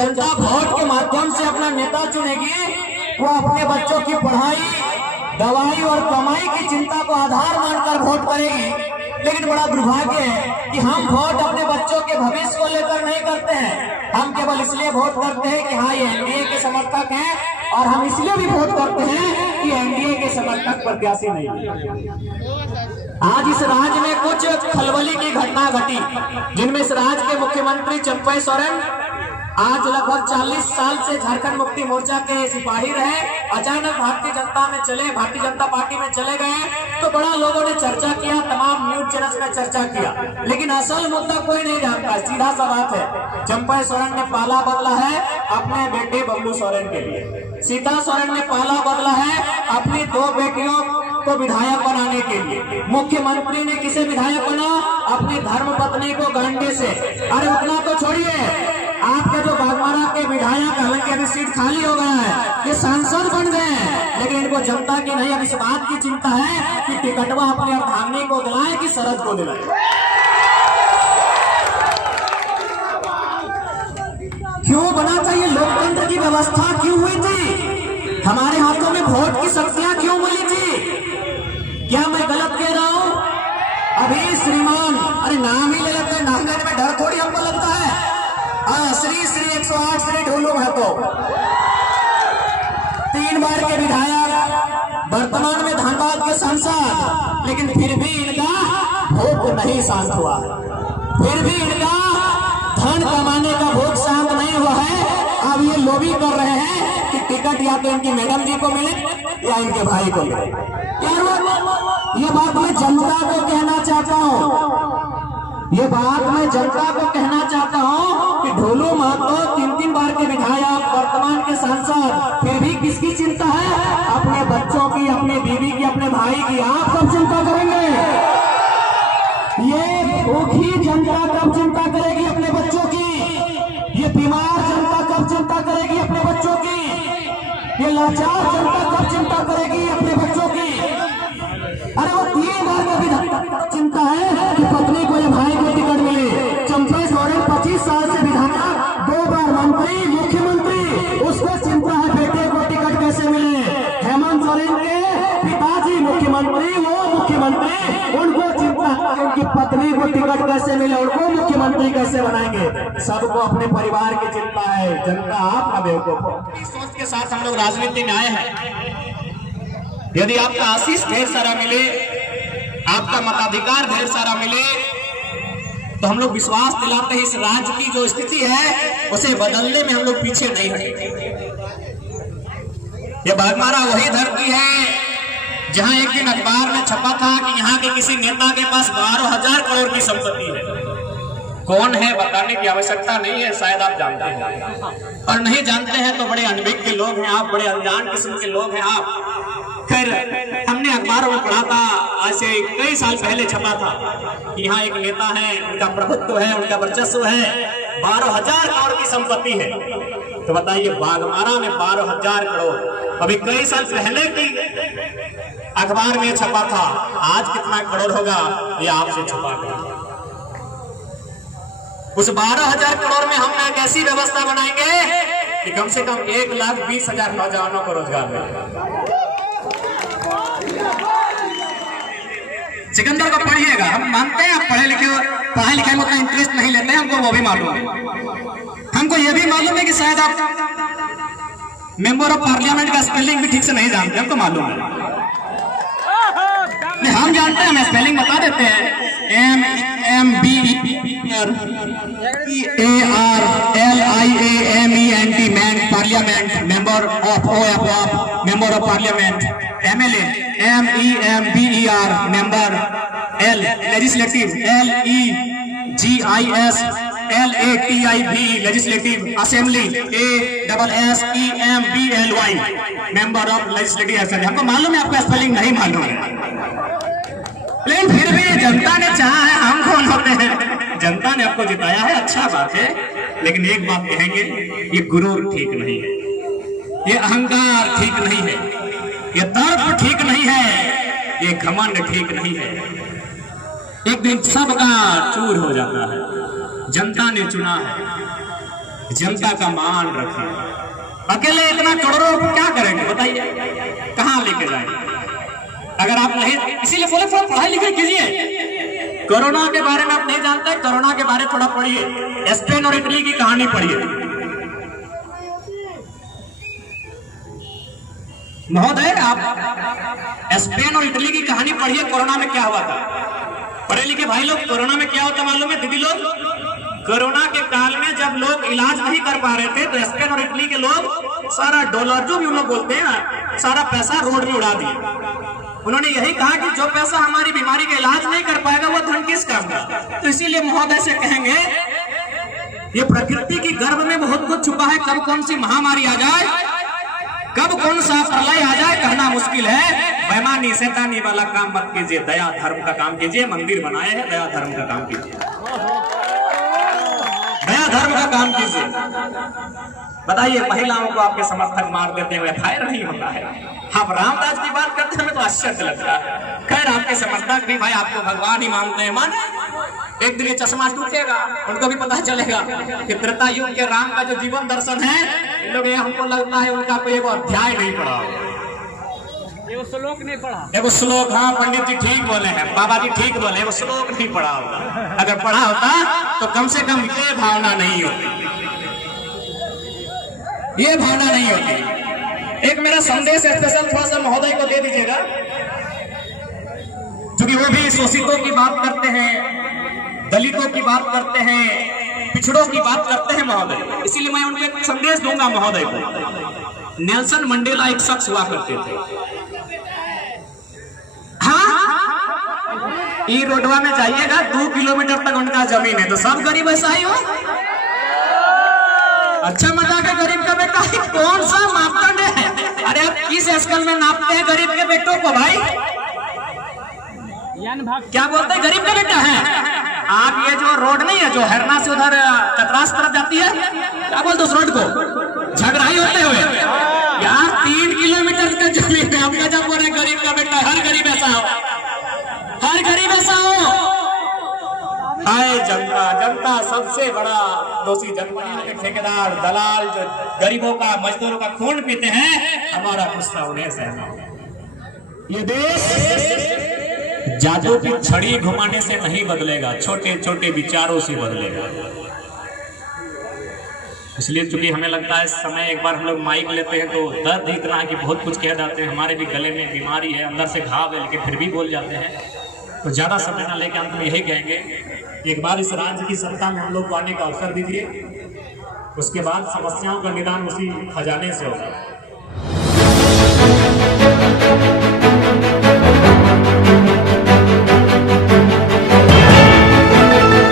जनता vote के माध्यम से अपना नेता चुनेगी, वो अपने बच्चों की पढ़ाई, दवाई और कमाई की चिंता को आधार मानकर वोट करेगी। लेकिन बड़ा दुर्भाग्य है कि हम वोट अपने बच्चों के भविष्य को लेकर नहीं करते हैं। हम केवल इसलिए वोट करते हैं कि हाँ, ये एनडीए के समर्थक हैं, और हम इसलिए भी वोट करते हैं कि एनडीए के समर्थक प्रत्याशी नहीं है। आज इस राज्य में कुछ खलबली की घटना घटी, जिनमें इस राज्य के मुख्यमंत्री चंपई सोरेन आज लगभग 40 साल से झारखंड मुक्ति मोर्चा के सिपाही रहे, अचानक भारतीय जनता पार्टी में चले गए। तो बड़ा लोगों ने चर्चा किया, तमाम न्यूज चैनल्स में चर्चा किया, लेकिन असल मुद्दा कोई नहीं जानता। सीधा सा बात है, चंपई सोरेन ने पाला बदला है अपने बेटे बबलू सोरेन के लिए, सीता सोरेन ने पाला बदला है अपनी 2 बेटियों को विधायक बनाने के लिए। मुख्यमंत्री ने किसे विधायक बना? अपनी धर्मपत्नी को गांडे से। अरे उतना तो छोड़िए, आपके जो बागमारा के विधायक, हालांकि अभी सीट खाली हो गया है, ये सांसद बन गए हैं, लेकिन इनको जनता की नहीं, अब इस बात की चिंता है कि टिकटवा अपने अर्धांगिनी को दिलाए कि शरद को दिलाए। क्यों बना चाहिए? लोकतंत्र की व्यवस्था क्यों हुई थी? हमारे हाथों में वोट की शक्तियां क्यों मिली थी? क्या मैं गलत कह रहा हूं? अभी श्रीमान, अरे नाम ही ले लेते हैं, नाम लेने में डर थोड़ी हमको लगता है। श्री 108 श्री ढोलू महतो 3 बार के विधायक, वर्तमान में धनबाद के सांसद, लेकिन फिर भी इनका भूख नहीं शांत हुआ, फिर भी इनका धन कमाने का भूख शांत नहीं हुआ है। अब ये लॉबी कर रहे हैं कि टिकट या तो इनकी मैडम जी को मिले या इनके भाई को मिले। ये बात मैं जनता को कहना चाहता हूँ, ये बात मैं जनता को कहना चाहता हूँ कि ढोलू महतो 3 बार के विधायक, वर्तमान के सांसद, फिर भी किसकी चिंता है? अपने बच्चों की, अपने बीवी की, अपने भाई की। आप कब चिंता करेंगे? ये भूखी जनता कब चिंता करेगी अपने बच्चों की? ये बीमार जनता कब चिंता करेगी अपने बच्चों की? ये लाचार जनता कब चिंता करेगी अपने बच्चों की? अरे वो 3 बार का विधायक चिंता है कि पत्नी को या भाई को टिकट मिले। चंपई सोरेन 25 साल से विधायक, 2 बार मंत्री, मुख्यमंत्री, उसको चिंता है बेटे को टिकट कैसे मिले। हेमंत सोरेन के पिताजी मुख्यमंत्री, वो मुख्यमंत्री, उनको चिंता है उनकी पत्नी को टिकट कैसे मिले, उनको मुख्यमंत्री कैसे बनाएंगे। सबको अपने परिवार की चिंता है। जनता आप ना बेवकूफ। इस सोच के साथ हम लोग राजनीति में आए हैं। यदि आपका आशीष ढेर सारा मिले, आपका मताधिकार ढेर सारा मिले, तो हम लोग विश्वास दिलाते हैं इस राज्य की जो स्थिति है उसे बदलने में हम लोग पीछे नहीं हटेंगे। ये बागमारा वही धरती है जहां एक दिन अखबार में छपा था कि यहाँ के किसी नेता के पास 12,000 करोड़ की संपत्ति है। कौन है बताने की आवश्यकता नहीं है, शायद आप जानते हैं, और नहीं जानते हैं तो बड़े अनभिज्ञ लोग हैं आप, बड़े अनजान किस्म के लोग हैं आप। खैर, हमने अखबारों में पढ़ा था, आज से कई साल पहले छपा था कि यहाँ एक नेता है, उनका प्रभुत्व है, उनका वर्चस्व है, 12,000 करोड़ की संपत्ति है। तो बताइए, बागमारा में 12,000 करोड़ अभी कई साल पहले की अखबार में छपा था, आज कितना करोड़ होगा ये आपसे छुपा गया। उस 12,000 करोड़ में हम एक ऐसी व्यवस्था बनाएंगे कि कम से कम 1,20,000 नौजवानों को रोजगार मिलेगा। सिकंदर को पढ़िएगा, हम मानते हैं आप पढ़ाई लिखाई में उतना इंटरेस्ट नहीं लेते हैं, हमको वो भी मालूम है। हमको ये भी मालूम है कि शायद आप मेंबर ऑफ पार्लियामेंट का स्पेलिंग भी ठीक से नहीं जानते, हमको मालूम है। हम जानते हैं, हमें स्पेलिंग बता देते हैं। MEMBERLIAMENT man, parliament, member of member of parliament, MLA MEMBER member, L legislative, LEGISLATIV legislative assembly, ASSEMBLY member of legislative assembly. हमको मालूम है, आपका स्पेलिंग नहीं मालूम है, लेकिन फिर भी जनता ने चाहा है। हम कौन होते हैं? जनता ने आपको जिताया है, अच्छा बात है, लेकिन एक बात कहेंगे, ये गुरूर ठीक नहीं है, ये अहंकार ठीक नहीं है, ये दर्प ठीक नहीं है, ये घमंड ठीक नहीं है। एक दिन सबका चूर हो जाता है। जनता ने चुना है, जनता का मान रखें। अकेले इतना करोड़ों क्या करेंगे बताइए, कहाँ लेके जाएंगे? अगर आप नहीं, इसीलिए बोले थोड़ा पढ़ाई लिखाई कीजिए। कोरोना के बारे में आप नहीं जानते, कोरोना के बारे में थोड़ा पढ़िए, स्पेन और इटली की कहानी पढ़िए। महोदय आप स्पेन और इटली की कहानी पढ़िए, कोरोना में क्या हुआ था। पढ़े लिखे भाई लोग, कोरोना में क्या होता मालूम है? दीदी लोग, कोरोना के काल में जब लोग इलाज नहीं कर पा रहे थे तो स्पेन और इटली के लोग सारा डॉलर, जो भी उन लोग बोलते हैं ना, सारा पैसा रोड में उड़ा दिया। उन्होंने यही कहा कि जो पैसा हमारी बीमारी का इलाज नहीं कर पाएगा वो धन किस काम का। तो इसीलिए महोदय से कहेंगे, ये प्रकृति की गर्भ में बहुत कुछ छुपा है। कब कौन सी महामारी आ जाए, कब कौन सा प्रलय आ जाए, कहना मुश्किल है। बेईमानी शैतानी वाला काम मत कीजिए, दया धर्म का काम कीजिए। मंदिर बनाए हैं, दया धर्म का काम कीजिए, दया धर्म का काम कीजिए। बताइए, महिलाओं को आपके समर्थक मार देते हुए फायर नहीं होता है। आप रामदास की बात करते हैं, हमें तो आश्चर्य लगता है। खैर, आपके समर्थक भी भाई आपको भगवान ही मानते हैं, माने एक दिन ये चश्मा टूटेगा, उनको भी पता चलेगा कि त्रेता युग के राम का जो जीवन दर्शन है, इन लोग, ये हमको लगता है उनका कोई एक अध्याय नहीं पढ़ा, एगो श्लोक नहीं पढ़ा, एगो श्लोक। हाँ, पंडित जी ठीक बोले हैं, बाबा जी ठीक बोले, एगो श्लोक नहीं पढ़ा होगा। अगर पढ़ा होता तो कम से कम ये भावना नहीं होती, ये भावना नहीं होती। एक मेरा संदेश स्पेशल थोड़ा सा महोदय को दे दीजिएगा, क्योंकि वो भी शोषितों की बात करते हैं, दलितों की बात करते हैं, पिछड़ों की बात करते हैं महोदय। इसीलिए मैं उनको एक संदेश दूंगा महोदय को। नेल्सन मंडेला एक शख्स हुआ करते थे। हाँ, ई रोडवा में जाइएगा, 2 किलोमीटर तक उनका जमीन है, तो सब गरीब ऐसा ही हो। अच्छा मजाक है, गरीब का बेटा कौन सा मापदंड है? अरे आप किस स्केल में नापते हैं गरीब के बेटों को भाई? क्या बोलते हैं, गरीब का बेटा है? आप ये जो रोड नहीं है, जो हरना से उधर कतरास तरफ जाती है, क्या बोलते उस रोड को? झगड़ाई होते हुए यार 3 किलोमीटर का जमीन है, आपका जब बोले गरीब का बेटा। हर गरीब ऐसा हो, हर गरीब ऐसा हो। हाय जनता, जनता सबसे बड़ा दोषी। जनता के ठेकेदार, दलाल जो गरीबों का, मजदूरों का खून पीते हैं, हमारा गुस्सा उन्हें सहना। ये देश जादू की छड़ी घुमाने से नहीं बदलेगा, छोटे छोटे विचारों से बदलेगा। इसलिए चूंकि हमें लगता है इस समय एक बार हम लोग माइक लेते हैं तो दर्द इतना है कि बहुत कुछ कह जाते हैं। हमारे भी गले में बीमारी है, अंदर से घाव है, लेकिन फिर भी बोल जाते हैं। तो ज्यादा समय ना लेकर हम यही कहेंगे, एक बार इस राज्य की सत्ता में हम लोग को आने का अवसर दीजिए, उसके बाद समस्याओं का निदान उसी खजाने से होगा।